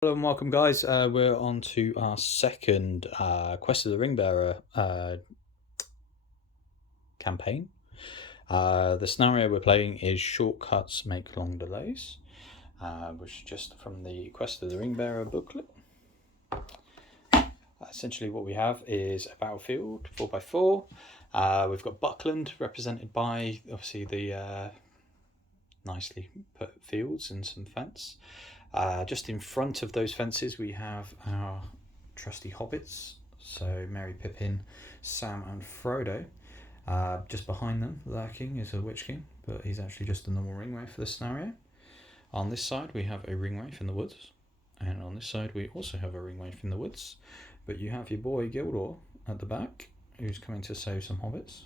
Hello and welcome, guys. We're on to our second Quest of the Ringbearer campaign. The scenario we're playing is Shortcuts Make Long Delays, which is just from the Quest of the Ringbearer booklet. Essentially what we have is a battlefield 4x4. We've got Buckland, represented by obviously the nicely put fields and some fence. Just in front of those fences we have our trusty hobbits, so Merry, Pippin, Sam and Frodo. Just behind them, lurking, is a Witch King, but he's actually just a normal ringwraith for the scenario. On this side we have a ringwraith in the woods, and on this side we also have a ringwraith in the woods, but you have your boy Gildor at the back, who's coming to save some hobbits.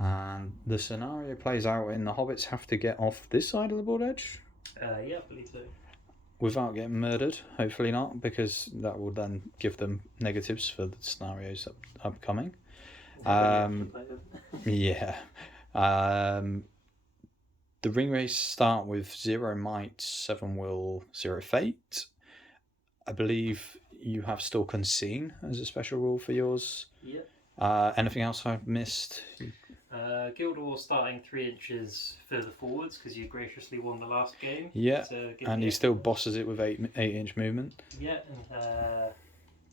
And the scenario plays out in the hobbits have to get off this side of the board edge. Yeah, I believe so. Without getting murdered, hopefully not, because that will then give them negatives for the scenarios upcoming. Yeah. The ring race start with 0 might, 7 will, 0 fate. I believe you have Stalk Unseen as a special rule for yours. Yep. Anything else I've missed? Gildor starting 3 inches further forwards because you graciously won the last game. Yeah, and he still bosses it with 8-inch movement. Yeah, and I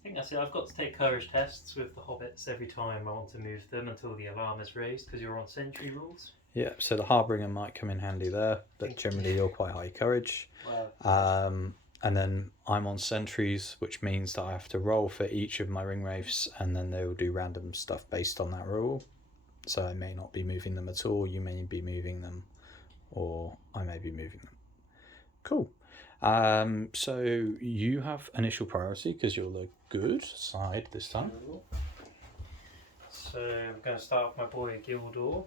think that's it. I've got to take courage tests with the hobbits every time I want to move them until the alarm is raised because you're on sentry rules. Yeah, so the Harbinger might come in handy there, but generally you're quite high courage. Wow. And then I'm on sentries, which means that I have to roll for each of my ringwraiths, and then they will do random stuff based on that rule. So I may not be moving them at all, you may be moving them, or I may be moving them. Cool. So you have initial priority because you're the good side this time. So I'm going to start with my boy Gildor.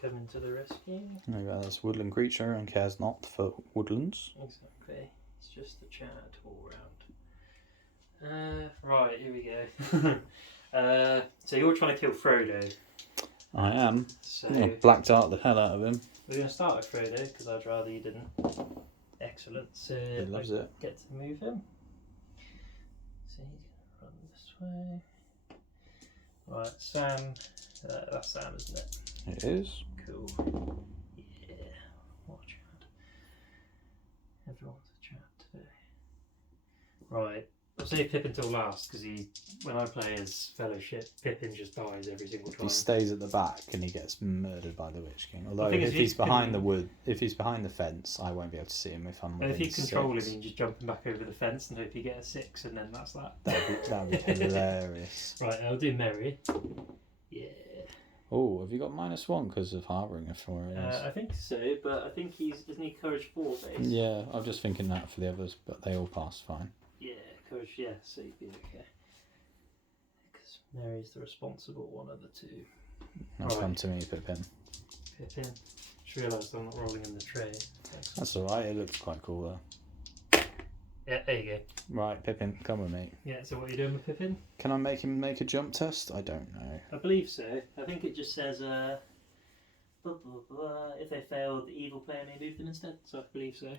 Coming to the rescue. That's woodland creature and cares not for woodlands. Exactly. It's just a chat all round. Right, here we go. So you're trying to kill Frodo. I am. So I'm going to black dart the hell out of him. We're going to start with Frodo because I'd rather you didn't. Excellent. So he loves it. Get to move him. So he's going to run this way. Right, Sam. That's Sam, isn't it? It is. Cool. Yeah. Watch out. Everyone's a chat today. Right. I'll save Pippin till last because when I play as Fellowship, Pippin just dies every single time. He stays at the back and he gets murdered by the Witch King. Although if he's behind the wood, if he's behind the fence, I won't be able to see him if I'm. If you control him, you can just jump him back over the fence and hope you get a 6, and then that's that. That'd be hilarious. Right, I'll do Merry. Yeah. Oh, have you got -1 because of Harbinger for it? I think so, but I think isn't he Courage 4 base? Yeah, I'm just thinking that for the others, but they all pass fine. Yeah, Courage, yeah, so you'd be okay. Because Mary's the responsible one of the two. Now come to me, Pippin. Pippin. Just realised I'm not rolling in the tray. That's alright, it looks quite cool though. Yeah, there you go. Right, Pippin, come with me. Yeah, so what are you doing with Pippin? Can I make him make a jump test? I don't know. I believe so. I think it just says, blah, blah, blah. If they fail, the evil player may move them instead, so I believe so.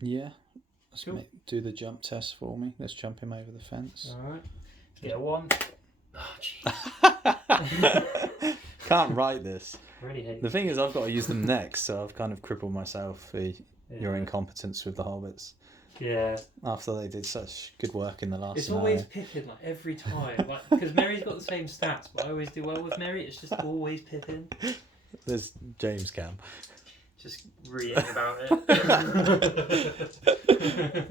Yeah. Let's cool. Do the jump test for me. Let's jump him over the fence. Alright. Get a 1. Oh, jeez. Can't write this. I really hate the thing is, I've got to use them next, so I've kind of crippled myself for your incompetence with the hobbits. Yeah. After they did such good work in the last It's always Pippin, like, every time. Like, because Mary's got the same stats, but I always do well with Mary. It's just always Pippin. There's James Cam. Just reading about it.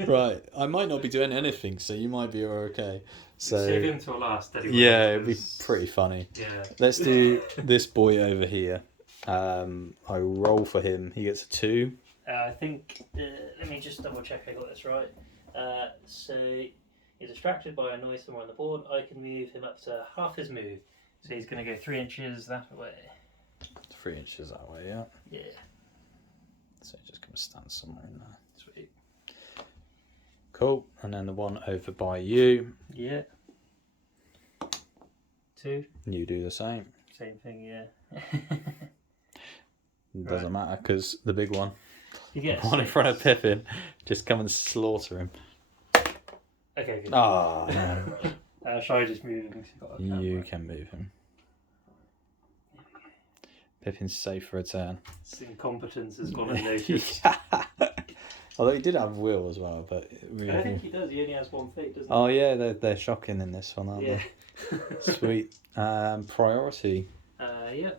Right. I might not be doing anything, so you might be okay. So save him till last anyway. Yeah, it'd be pretty funny. Yeah. Let's do this boy over here. I roll for him. He gets a 2. I think, let me just double check I got this right. So he's distracted by a noise somewhere on the board. I can move him up to half his move. So he's going to go 3 inches that way. 3 inches that way, yeah. Yeah. So he's just going to stand somewhere in there. Sweet. Cool. And then the one over by you. Yeah. 2. You do the same. Same thing, yeah. Doesn't matter because the big one You get One in front of Pippin. Just come and slaughter him. Okay, good. Oh, no. Shall I just move him? 'Cause you've got a camera? You can move him. Pippin's safe for a turn. His incompetence has gone unnoticed. Although he did have will as well, but I think he does. He only has one fate, doesn't he? oh yeah, they're shocking in this one, aren't Yeah. they? Sweet. Priority Yeah.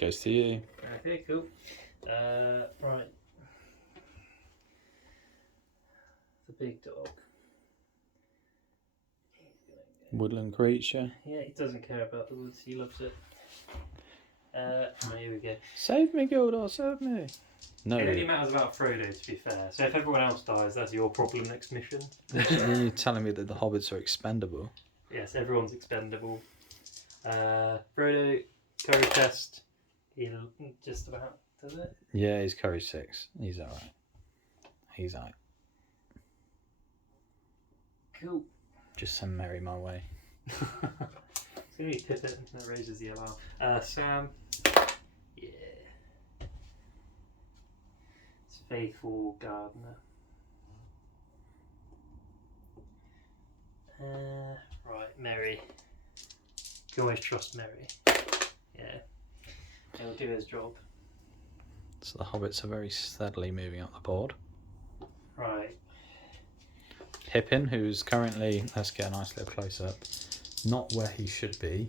goes to you. Okay, cool. Right. The big dog. Woodland creature. Yeah, he doesn't care about the woods. He loves it. Here we go. Save me, Gildor, save me. No. It only matters about Frodo, to be fair. So if everyone else dies, that's your problem next mission. You're telling me that the hobbits are expendable? Yes, everyone's expendable. Frodo, courage test. He just about does it. Yeah, he's courage 6. He's alright. He's alright. Cool. Just send Merry my way. It's going to be Pippin that raises the alarm. Sam. Yeah. It's Faithful Gardener. Right, Merry. You can always trust Merry. Yeah. He'll do his job. So the hobbits are very steadily moving up the board. Right. Pippin, who's currently, let's get a nice little close up, not where he should be.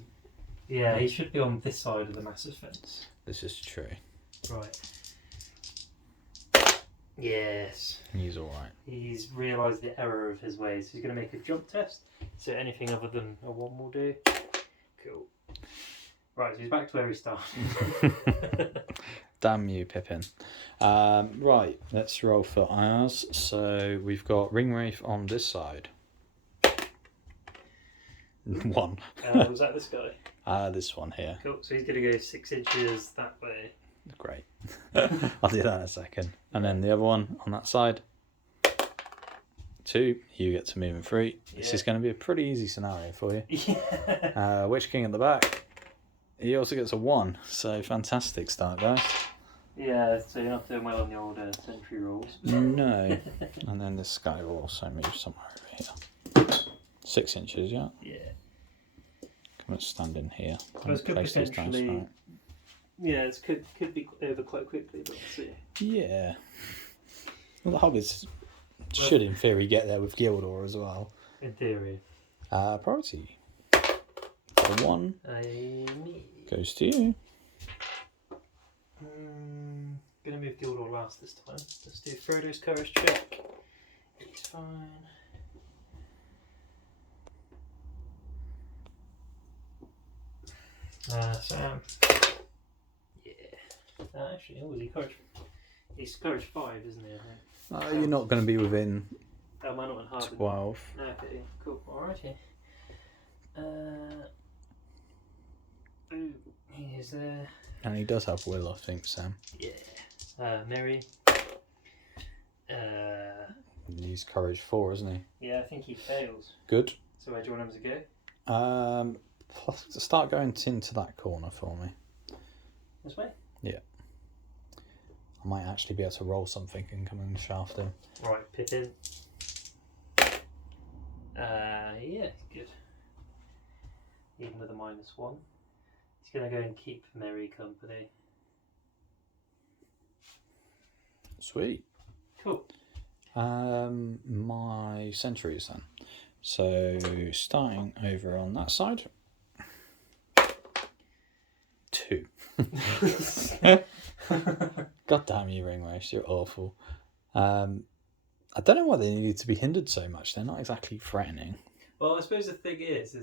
Yeah, he should be on this side of the massive fence. This is true. Right. Yes. He's alright. He's realised the error of his ways. He's going to make a jump test. So anything other than a 1 will do. Cool. Right, so he's back to where he started. Damn you, Pippin. Right, let's roll for ours. So we've got Ringwraith on this side. 1. Was that this guy? This one here. Cool, so he's going to go 6 inches that way. Great. I'll do that in a second. And then the other one on that side. 2. You get to move in 3. This is going to be a pretty easy scenario for you. Yeah. Witch King at the back. He also gets a 1. So fantastic start, guys. Yeah, so you're not doing well on the old sentry rolls. No. And then this guy will also move somewhere over here. 6 inches, yeah? Yeah. Come and stand in here. Well, it could Place these dice potentially... right. Yeah, it could be over quite quickly, but we'll see. Yeah. Well, the hobbits should, in theory, get there with Gildor as well. In theory. Priority. The 1 Me. goes to you. Gonna move Gildor last this time. Let's do Frodo's courage check. He's fine. Sam. Yeah. Actually, was he courage? He's courage 5, isn't he? I think. You're not going to be within Oh, mine not hard. 12. Okay, cool. Alrighty. Ooh, he is there. And he does have will, I think, Sam. Yeah. Mary. He's courage 4, isn't he? Yeah, I think he fails. Good. So where do you want him to go? Start going into that corner for me. This way? Yeah. I might actually be able to roll something and come and shaft him. Right, Pippin. Yeah, good. Even with a -1. He's going to go and keep Merry company. Sweet. Cool. My sentries then. So starting over on that side. 2. God damn you, Ringwraith, you're awful. I don't know why they needed to be hindered so much. They're not exactly threatening. Well, I suppose the thing is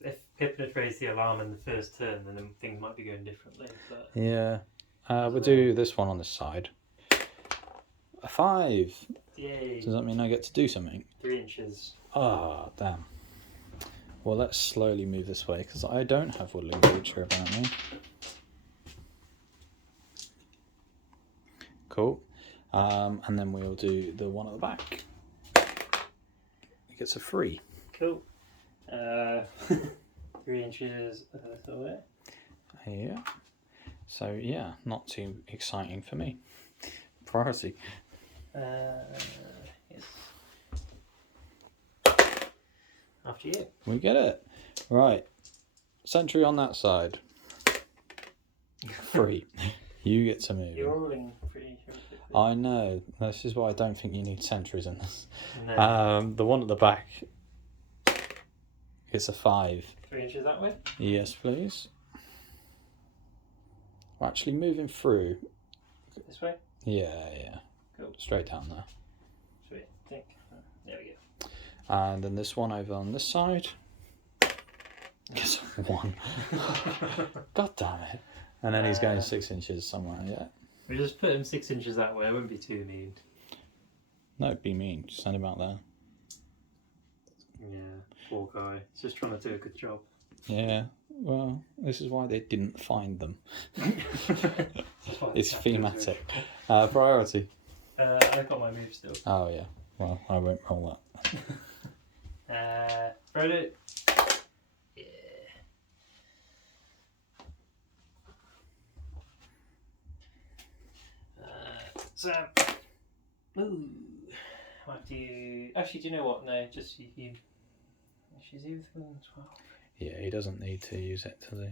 if Pippin had raised the alarm in the first turn, then things might be going differently. But... Yeah. We'll do this one on this side. A 5. Yay. Does that mean I get to do something? 3 inches. Ah, damn. Well, let's slowly move this way, because I don't have Woodland Creature about me. Cool. And then we'll do the one at the back. It gets a 3. Cool. 3 inches away. Yeah. So yeah, not too exciting for me. Priority. Yes. After you. We get it. Right. Sentry on that side. 3. You get to move. You're rolling pretty horrifically. I know. This is why I don't think you need sentries in this. No. The one at the back. It's a 5. 3 inches that way? Yes, please. We're actually moving through. This way? Yeah. Cool. Straight down there. Sweet. Think. There we go. And then this one over on this side. It's a 1. God damn it. And then he's going 6 inches somewhere, yeah. We just put him 6 inches that way. I wouldn't be too mean. No, it'd be mean. Just send him out there. Yeah, poor guy. He's just trying to do a good job. Yeah, well, this is why they didn't find them. That's why It's the captain's thematic. Priority. I've got my move still. Oh, yeah. Well, I won't roll that. Frodo. Yeah. Sam. Ooh. I'll have to... Actually, do you know what? No, just you. She's even 12. Yeah, he doesn't need to use it, does he?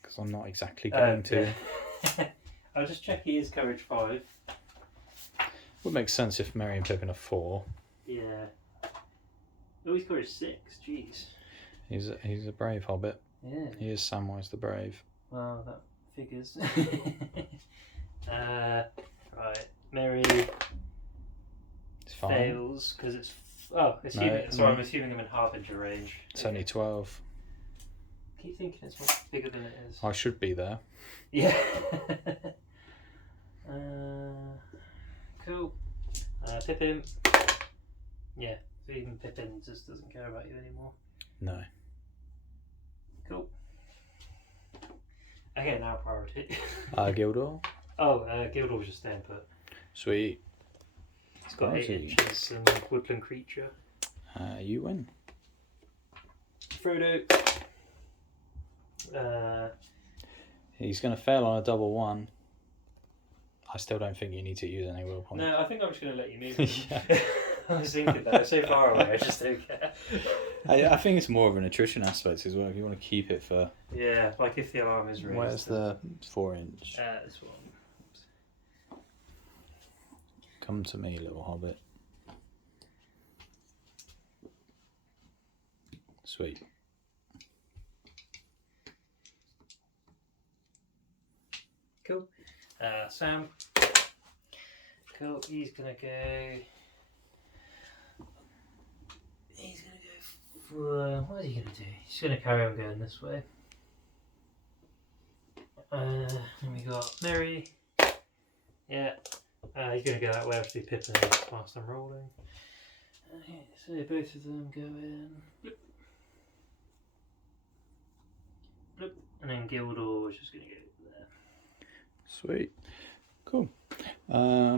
Because I'm not exactly going to. I'll just check he is courage 5. Would make sense if Merry and Pippin are 4. Yeah. Oh, he's courage 6. Jeez. He's a brave hobbit. Yeah. He is Samwise the Brave. Well, that figures. Right. Mary It's fine. fails because it's. I'm assuming I'm in Harbinger range. It's only 12. Keep thinking it's much bigger than it is. I should be there. Yeah. Cool. Pippin. Yeah. So even Pippin just doesn't care about you anymore. No. Cool. Okay, now priority. Gildor. Gildor's just staying put. Sweet. It's got 8 Priority. inches and woodland creature. You win. Frodo. He's going to fail on a double 1. I still don't think you need to use any will points. No, I think I'm just going to let you move. Yeah. I was thinking that. It's so far away, I just don't care. I think it's more of an attrition aspect as well. If you want to keep it for... Yeah, like if the alarm is raised. Where's the 4-inch? This one. Come to me, little hobbit. Sweet. Cool. Sam. Cool. He's gonna go. What is he gonna do? He's gonna carry on going this way. And we got Mary. Yeah. He's gonna go that way after Pippin whilst I'm rolling. Okay, so both of them go in. Bloop. Bloop. And then Gildor is just gonna go there. Sweet. Cool.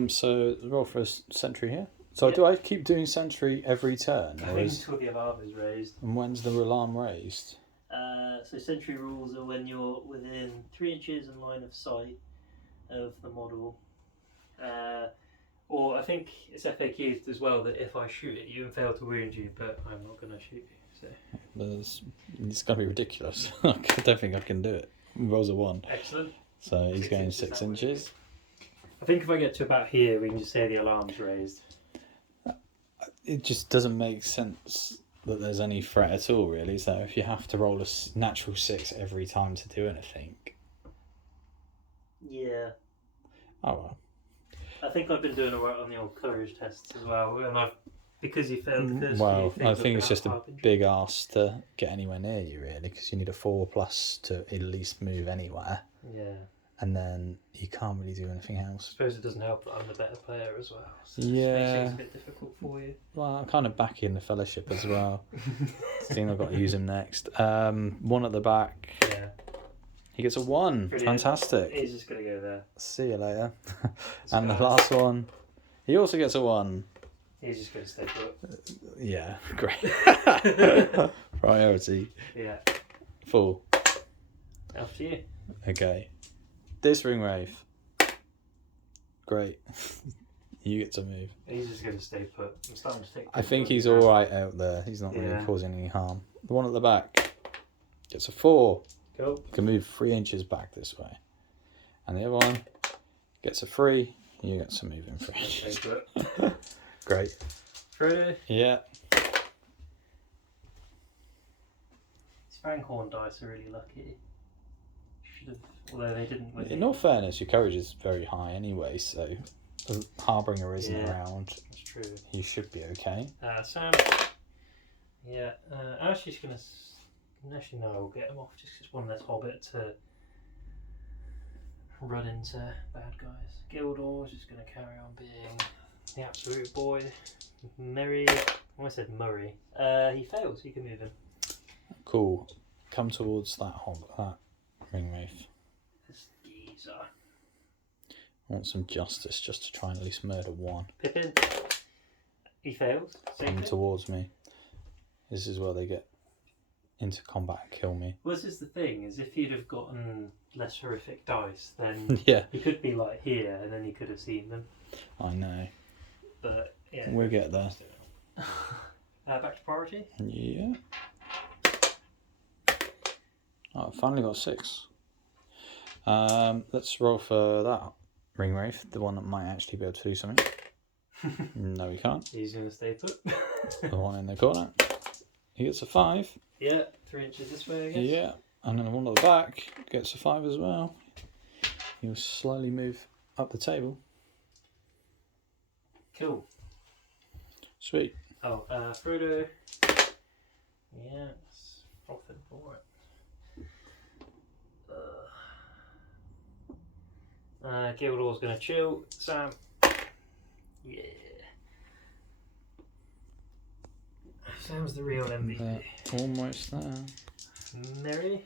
So roll for a sentry here. So Yep. do I keep doing sentry every turn? I think until the alarm is raised. And when's the alarm raised? So sentry rules are when you're within 3 inches in line of sight of the model. Or I think it's FAQ'd as well that if I shoot at you and fail to wound you, but I'm not going to shoot you. So It's going to be ridiculous. I don't think I can do it. He rolls a 1. excellent. So he's 6 going inches 6 that way. inches. I think if I get to about here, we can just say the alarm's raised. It just doesn't make sense that there's any threat at all, really. So if you have to roll a natural 6 every time to do anything. Yeah. Oh well. I think I've been doing alright on the old courage tests as well, and because you failed the first Well, few I things, think I've it's been just a Harbinger. big ask to get anywhere near you, really, because you need a 4+ to at least move anywhere, Yeah. and then you can't really do anything I else. suppose it doesn't help that I'm the better player as well. So Yeah. It makes things a bit difficult for you. Well, I'm kind of back in the fellowship as well. Seeing I've got to use him next. 1 at the back. Yeah. He gets a 1. Brilliant. Fantastic. He's just going to go there. See you later. It's And the fine. last one, he also gets a 1. He's just going to stay put. Yeah, great. Priority. Yeah. Full. After you. Okay. This Ringwraith. Great. You get to move. He's just going to stay put. I'm starting to take. I think he's all right out there. He's not really Yeah. causing any harm. The one at the back gets a 4. Cool. You can move 3 inches back this way. And the other one gets a 3. You get to move in 3 inches. Stay put. Great. Frodo. Yeah. These Frankhorn dice are really lucky. Should have, although they didn't win. In all fairness, your courage is very high anyway, so the Harbinger isn't around. That's true. You should be okay. Sam. Yeah. I'm actually just gonna. Actually, no. We'll get him off just because one less hobbit to run into bad guys. Gildor's just gonna carry on being the absolute boy. Merry. I almost said Murray. He fails. You can move him. Cool. Come towards that Ringwraith. This geezer. I want some justice just to try and at least murder one. Pippin. He fails. Come towards me. This is where they get into combat and kill me. Well, this is the thing, is if you'd have gotten less horrific dice, then Yeah. he could be like here, and then you could have seen them. I know. But yeah, We'll get there. Back to priority. Yeah. Oh, I finally got 6. Let's roll for that Ringwraith, the one that might actually be able to do something. No, he can't. He's going to stay put. The one in the corner. He gets a 5. Yeah, 3 inches this way, I guess. Yeah. And then the one at the back gets a 5 as well. He'll slowly move up the table. Cool. Sweet. Oh, Frodo. Yes. Frothing for it. Gildor's going to chill. Sam. Yeah. Sam's the real MVP. Almost there. Merry.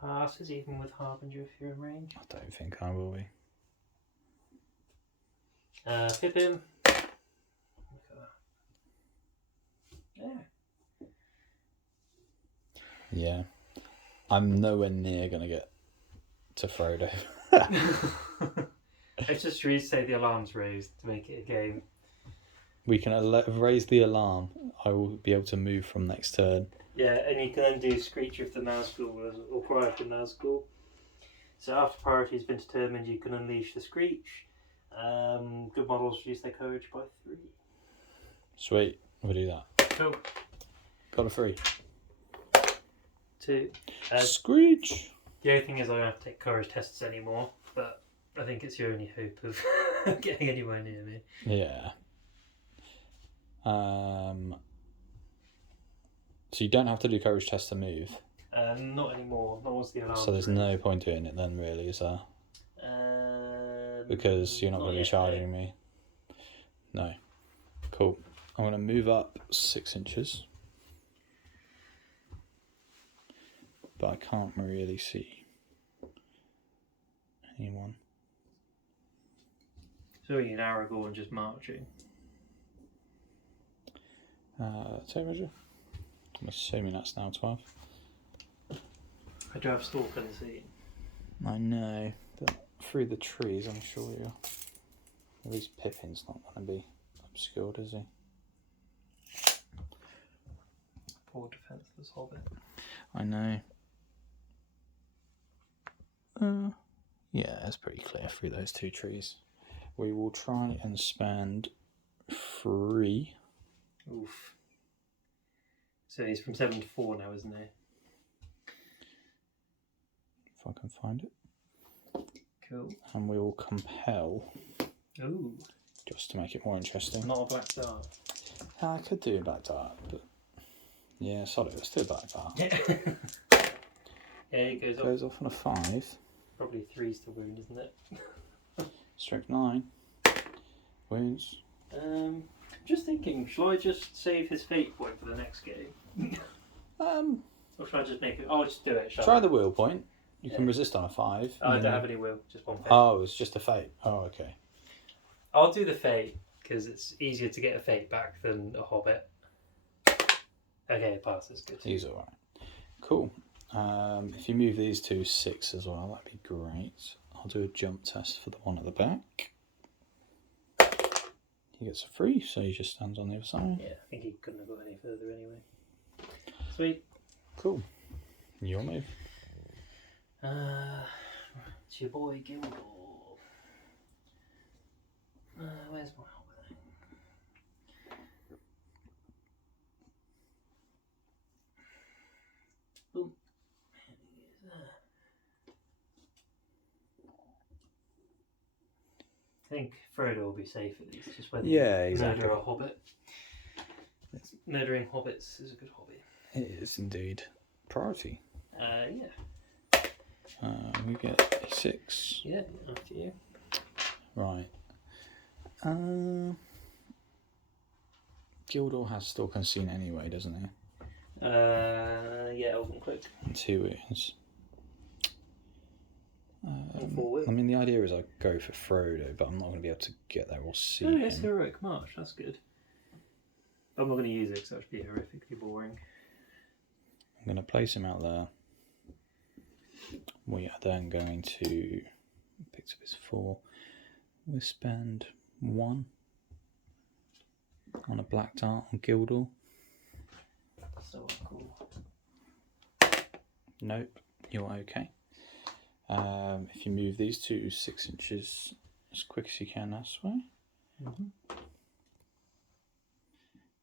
Passes even with Harbinger if you're in range. I don't think I will be. Pippin. Yeah. Yeah. I'm nowhere near going to get to Frodo. It's just really say the alarm's raised to make it a game. We can raise the alarm. I will be able to move from next turn. Yeah, and you can then do Screech of the Nazgul or Cry of the Nazgul. So after priority has been determined, you can unleash the Screech. Good models reduce their courage by 3. Sweet. We'll do that. Cool. Got a 3. 2. Screech! The only thing is I don't have to take courage tests anymore, but I think it's your only hope of getting anywhere near me. Yeah. So you don't have to do courage test to move. Not anymore. Not once the alarm. So there's no point doing it then, really, is there? Because you're not going to be charging me. No. Cool. I'm going to move up 6 inches. But I can't really see anyone. So you're in Aragorn just marching. Take measure. I'm assuming that's now 12. I do have Stalk unseen. I know, but through the trees, I'm sure you're. At least Pippin's not going to be obscured, is he? Poor defenseless hobbit. I know. Yeah, it's pretty clear through those 2 trees. We will try and spend 3. Oof. So he's from 7 to 4 now, isn't he? If I can find it. Cool. And we will compel. Ooh. Just to make it more interesting. Not a black dart. I could do a black dart, but yeah, sorry, let's do a black dart. Yeah. Yeah, he goes, Goes off on a 5. Probably 3's to wound, isn't it? Strength 9. Wounds. Just thinking, shall I just save his fate point for the next game? Or shall I just make it? I'll just do it. Try the wheel point. You can resist on a 5. I don't have any will, just one fate. Oh, it's just a fate. Oh, okay. I'll do the fate because it's easier to get a fate back than a hobbit. Okay, it passes. Good. He's alright. Cool. If you move these to 6 as well, that'd be great. I'll do a jump test for the one at the back. He gets a 3, so he just stands on the other side. Yeah, I think he couldn't have got any further anyway. Sweet. Cool. Your move. It's your boy Gildor. Where's my hobbit? Boom. I think Frodo will be safe at least, just whether you exactly. murder a hobbit. Murdering hobbits is a good hobby. It is indeed. Priority. Yeah. We get a 6. Yeah, after you. Right. Gildor has Stalk Unseen anyway, doesn't he? Yeah, Elven Cloak. 2 wounds. And 4 wounds. I mean, the idea is I go for Frodo, but I'm not going to be able to get there or see Oh, yes, him. Heroic March, that's good. I'm not going to use it because that would be horrifically boring. I'm going to place him out there. We are then going to pick up his 4. We'll spend 1 on a black dart on Gildor. So cool. Nope, you're okay. If you move these to 6 inches as quick as you can this way. Mm-hmm.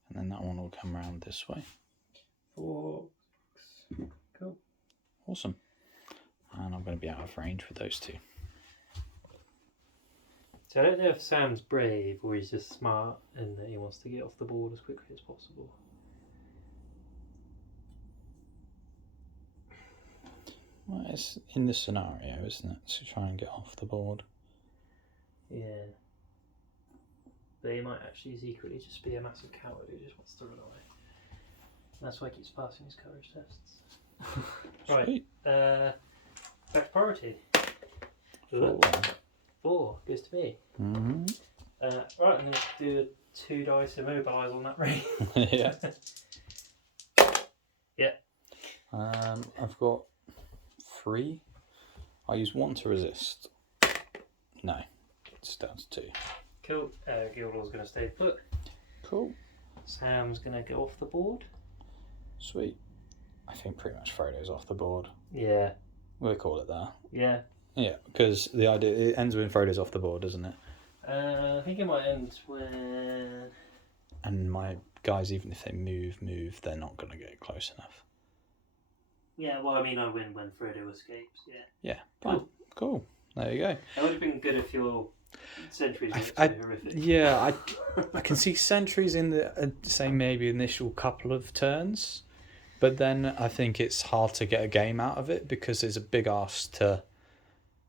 And then that one will come around this way. 4. Cool. Awesome. And I'm going to be out of range with those 2. So I don't know if Sam's brave or he's just smart and that he wants to get off the board as quickly as possible. Well, it's in this scenario, isn't it? To try and get off the board. Yeah. But he might actually secretly just be a massive coward who just wants to run away. That's why he keeps passing his courage tests. Right. Sweet. Back to priority. 4. 4 goes to me. Mm-hmm. Right, I'm going to do a 2 dice immobilise on that ring. Yeah. Yeah. I've got 3. I use 1 to resist. No, it's down to 2. Cool. Gildor's going to stay put. Cool. Sam's going to get off the board. Sweet. I think pretty much Frodo's off the board. Yeah. We'll call it that. Yeah. Yeah, because the idea, it ends when Frodo's off the board, doesn't it? I think it might end when... And my guys, even if they move, they're not going to get close enough. Yeah, well, I mean, I win when Frodo escapes, yeah. Yeah, fine. Cool. There you go. That would have been good if your sentries were horrific. Yeah, I can see sentries in the, say, maybe initial couple of turns, but then I think it's hard to get a game out of it because there's a big ask to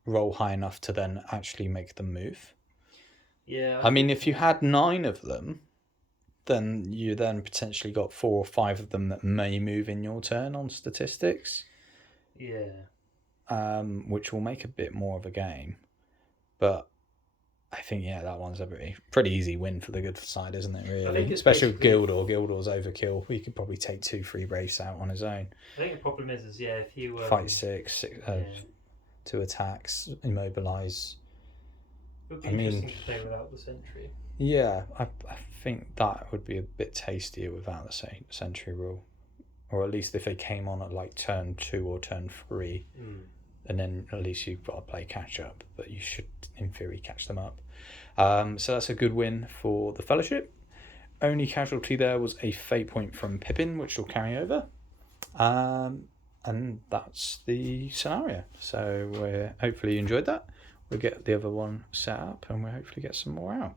roll high enough to then actually make them move. Yeah. I mean, if you had 9 of them, then you then potentially got 4 or 5 of them that may move in your turn on statistics. Yeah. Which will make a bit more of a game. But I think, yeah, that one's a pretty easy win for the good side, isn't it, really? Especially with Gildor. Gildor's overkill. He could probably take 2-3 Wraiths out on his own. I think the problem is yeah, if you... Fight 6, 2 attacks, immobilise. It would be interesting to play without the sentry. Yeah, I think that would be a bit tastier without the sentry rule. Or at least if they came on at like turn 2 or turn 3, and then at least you've got to play catch up, but you should in theory catch them up. So that's a good win for the Fellowship. Only casualty there was a fate point from Pippin, which will carry over. And that's the scenario. So hopefully you enjoyed that. We'll get the other one set up and we'll hopefully get some more out.